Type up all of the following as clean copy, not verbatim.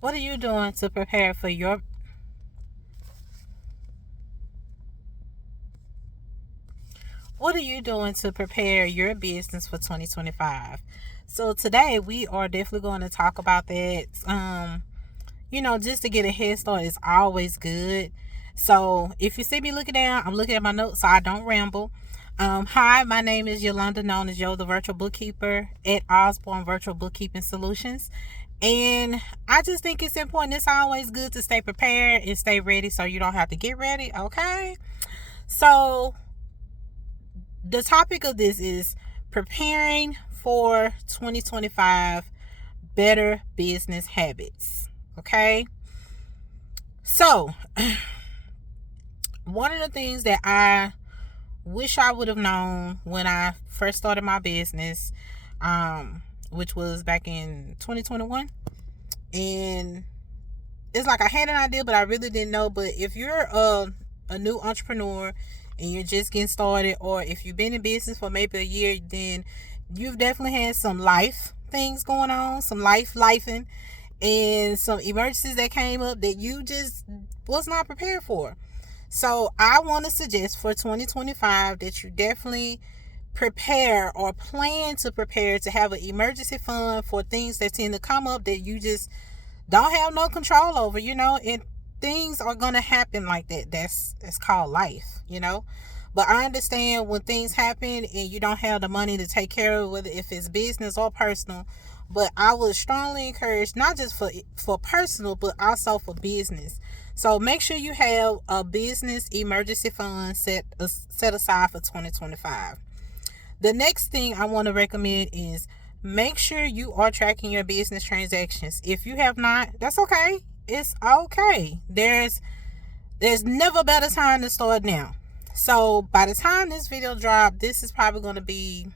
What are you doing to prepare for your business for 2025? So today we are definitely going to talk about that. Just to get a head start is always good. So if you see me looking down, I'm looking at my notes so I don't ramble. Hi, my name is Yolanda, known as Yo, the virtual bookkeeper at Osborne Virtual Bookkeeping Solutions. And I just think it's important. It's always good to stay prepared and stay ready so you don't have to get ready. Okay. So the topic of this is preparing for 2025 better business habits. Okay. So, one of the things that I wish I would have known when I first started my business, which was back in 2021, and it's like I had an idea, but I really didn't know. But if you're a new entrepreneur and you're just getting started, or if you've been in business for maybe a year, then you've definitely had some life things going on, some lifing, and some emergencies that came up that you just was not prepared for. So I want to suggest for 2025 that you definitely prepare or plan to prepare to have an emergency fund for things that tend to come up that you just don't have no control over, and things are going to happen like that. That's called life. But I understand when things happen and you don't have the money to take care of, whether if it's business or personal. But I would strongly encourage, not just for personal, but also for business. So make sure you have a business emergency fund set aside for 2025. The next thing I want to recommend is make sure you are tracking your business transactions. If you have not, that's okay. It's okay. There's never a better time to start now. So by the time this video drops, this is probably going to be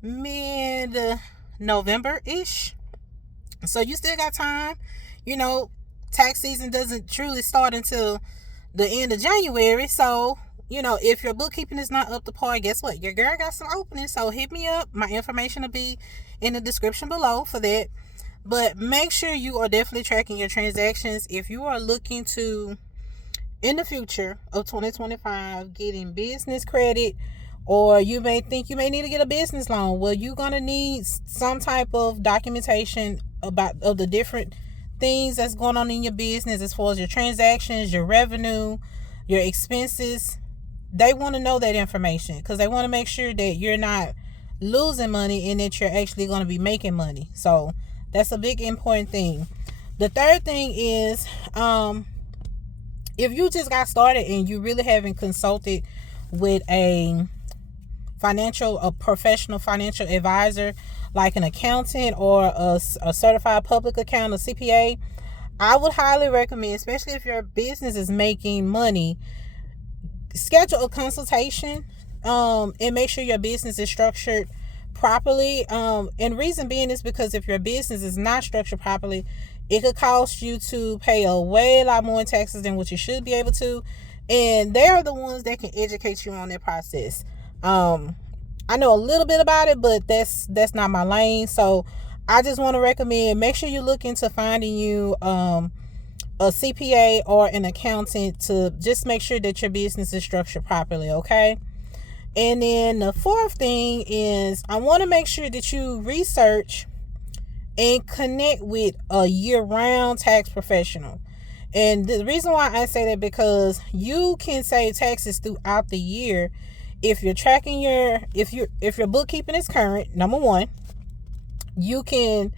mid-November-ish. So you still got time. Tax season doesn't truly start until the end of January. So, if your bookkeeping is not up to par, guess what? Your girl got some openings. So hit me up. My information will be in the description below for that. But make sure you are definitely tracking your transactions. If you are looking to, in the future of 2025, getting business credit, or you may think you may need to get a business loan, well, you're going to need some type of documentation of the different things that's going on in your business as far as your transactions, your revenue, your expenses. They want to know that information because they want to make sure that you're not losing money and that you're actually going to be making money. So that's a big important thing. The third thing is, if you just got started and you really haven't consulted with a professional financial advisor, like an accountant or a certified public accountant, a CPA, I would highly recommend, especially if your business is making money, schedule a consultation, and make sure your business is structured properly. And reason being is because if your business is not structured properly, it could cost you to pay a lot more in taxes than what you should be able to. And they're the ones that can educate you on that process. I know a little bit about it, but that's not my lane. So I just want to recommend, make sure you look into finding you a CPA or an accountant to just make sure that your business is structured properly, okay? And then the fourth thing is, I want to make sure that you research and connect with a year-round tax professional. And the reason why I say that, because you can save taxes throughout the year if you're tracking if your bookkeeping is current. Number one, you can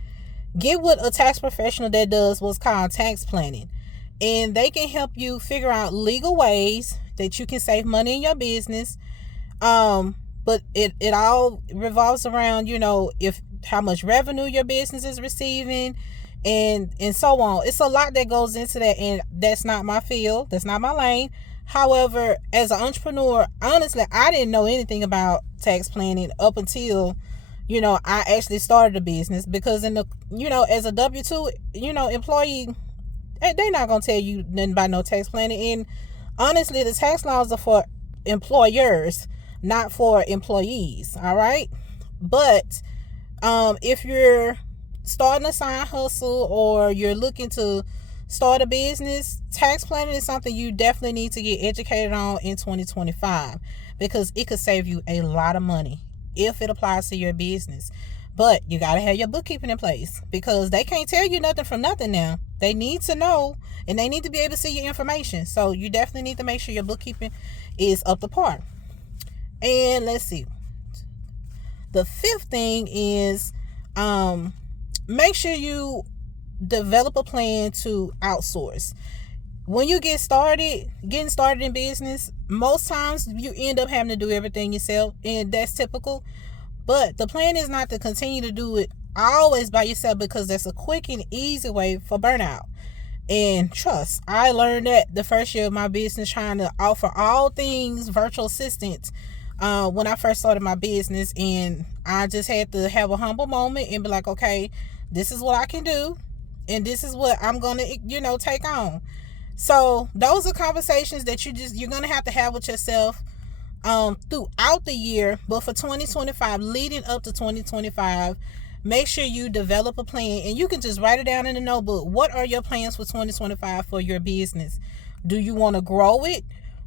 get with a tax professional that does what's called tax planning, and they can help you figure out legal ways that you can save money in your business. But it all revolves around, if how much revenue your business is receiving, and so on. It's a lot that goes into that, and that's not my field. That's not my lane. However, as an entrepreneur, honestly, I didn't know anything about tax planning up until, I actually started a business. Because as a W-2, employee, they're not going to tell you nothing about no tax planning. And honestly, the tax laws are for employers, not for employees. All right. But if you're starting a side hustle or you're looking to start a business, tax planning is something you definitely need to get educated on in 2025 because it could save you a lot of money if it applies to your business. But you got to have your bookkeeping in place because they can't tell you nothing from nothing now. They need to know and they need to be able to see your information. So you definitely need to make sure your bookkeeping is up to par. And let's see. The fifth thing is make sure you develop a plan to outsource. When you getting started in business, most times you end up having to do everything yourself, and that's typical. But the plan is not to continue to do it always by yourself because that's a quick and easy way for burnout. And trust, I learned that the first year of my business trying to offer all things virtual assistants when I first started my business, and I just had to have a humble moment and be like, okay, this is what I can do and this is what I'm going to, take on. So those are conversations that you're going to have with yourself throughout the year. But for 2025, leading up to 2025, make sure you develop a plan and you can just write it down in a notebook. What are your plans for 2025 for your business? Do you want to grow it?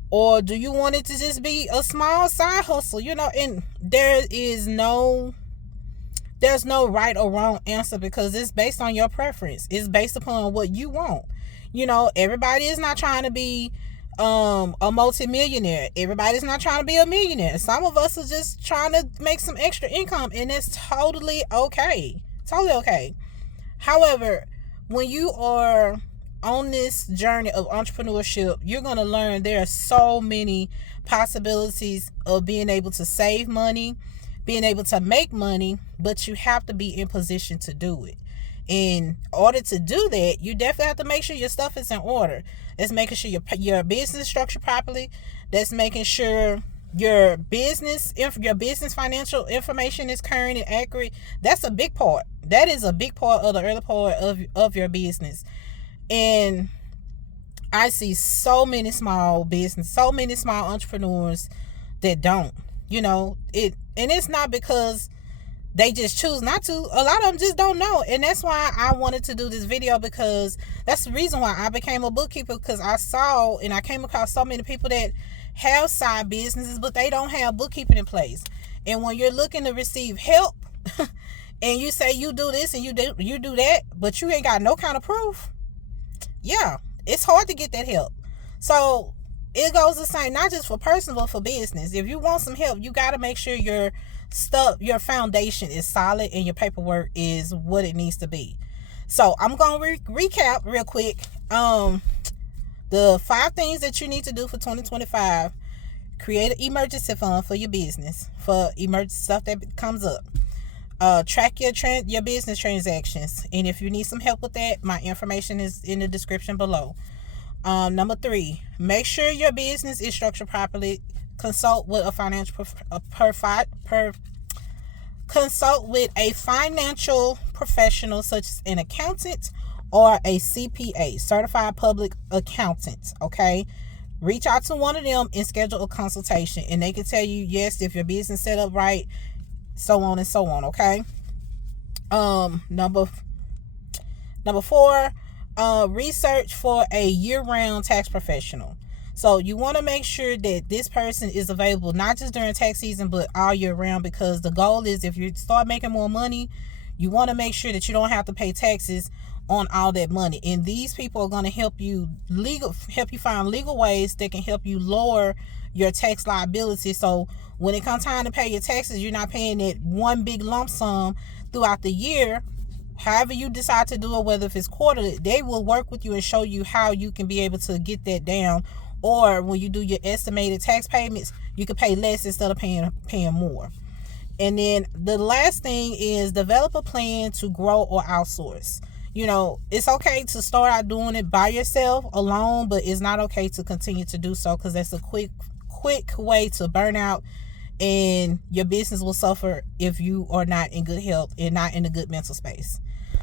Or do you want it to just be a small side hustle? And there's no right or wrong answer because it's based on your preference. It's based upon what you want. Everybody is not trying to be a multimillionaire. Everybody's not trying to be a millionaire. Some of us are just trying to make some extra income, and it's totally okay. Totally okay. However, when you are on this journey of entrepreneurship, you're going to learn there are so many possibilities of being able to save money, being able to make money, but you have to be in position to do it. In order to do that, you definitely have to make sure your stuff is in order. That's making sure your business is structured properly. That's making sure your business financial information is current and accurate. That's a big part. That is a big part of the early part of your business. And I see so many small entrepreneurs that don't, and it's not because they just choose not to. A lot of them just don't know. And that's why I wanted to do this video, because that's the reason why I became a bookkeeper, because I saw and I came across so many people that have side businesses, but they don't have bookkeeping in place. And when you're looking to receive help and you say you do this and you do that, but you ain't got no kind of proof, yeah, it's hard to get that help. So it goes the same, not just for personal, but for business. If you want some help, you got to make sure your foundation is solid and your paperwork is what it needs to be. So I'm going to recap real quick. The 5 things that you need to do for 2025. Create an emergency fund for your business, for emergency stuff that comes up. Track your business transactions, and if you need some help with that, my information is in the description below. Number 3, make sure your business is structured properly. Consult with a financial professional such as an accountant or a CPA, certified public accountant. Okay, reach out to one of them and schedule a consultation, and they can tell you yes if your business set up right, so on and so on. Okay. Number 4, research for a year-round tax professional. So you want to make sure that this person is available not just during tax season but all year round, because the goal is if you start making more money, you want to make sure that you don't have to pay taxes on all that money. And these people are going to help you find legal ways that can help you lower your tax liability. So when it comes time to pay your taxes, you're not paying it one big lump sum throughout the year. However you decide to do it, whether if it's quarterly, they will work with you and show you how you can be able to get that down. Or when you do your estimated tax payments, you can pay less instead of paying more. And then the last thing is develop a plan to grow or outsource. It's okay to start out doing it by yourself alone, but it's not okay to continue to do so, because that's a quick way to burn out, and your business will suffer if you are not in good health and not in a good mental space.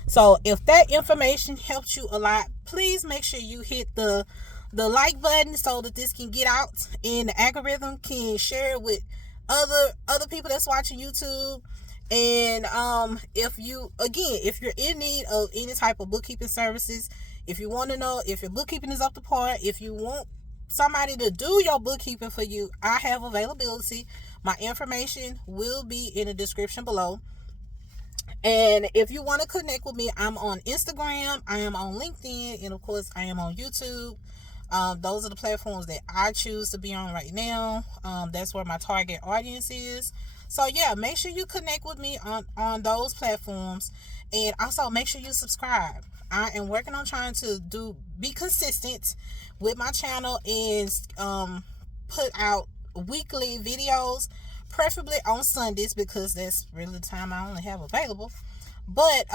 So if that information helps you a lot, please make sure you hit the like button so that this can get out and the algorithm can share it with other people that's watching YouTube. And if you're in need of any type of bookkeeping services, if you want to know if your bookkeeping is up to par, if you want somebody to do your bookkeeping for you, I have availability. My information will be in the description below. And if you want to connect with me, I'm on Instagram, I am on LinkedIn, and of course I am on YouTube. Those are the platforms that I choose to be on right now. That's where my target audience is. So yeah, make sure you connect with me on those platforms, and also make sure you subscribe. I am working on trying to be consistent with my channel and put out weekly videos, preferably on Sundays because that's really the time I only have available. But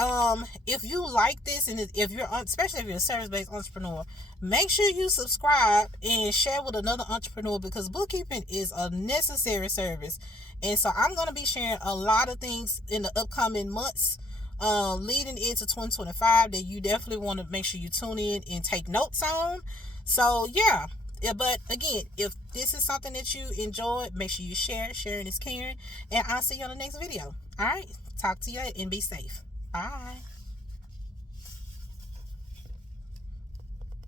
if you like this, and if you're especially if you're a service-based entrepreneur, make sure you subscribe and share with another entrepreneur, because bookkeeping is a necessary service. And so I'm going to be sharing a lot of things in the upcoming months leading into 2025 that you definitely want to make sure you tune in and take notes on. So yeah, but again, if this is something that you enjoyed, make sure you share it. Sharing is caring. And I'll see you on the next video. All right, talk to you and be safe. Bye.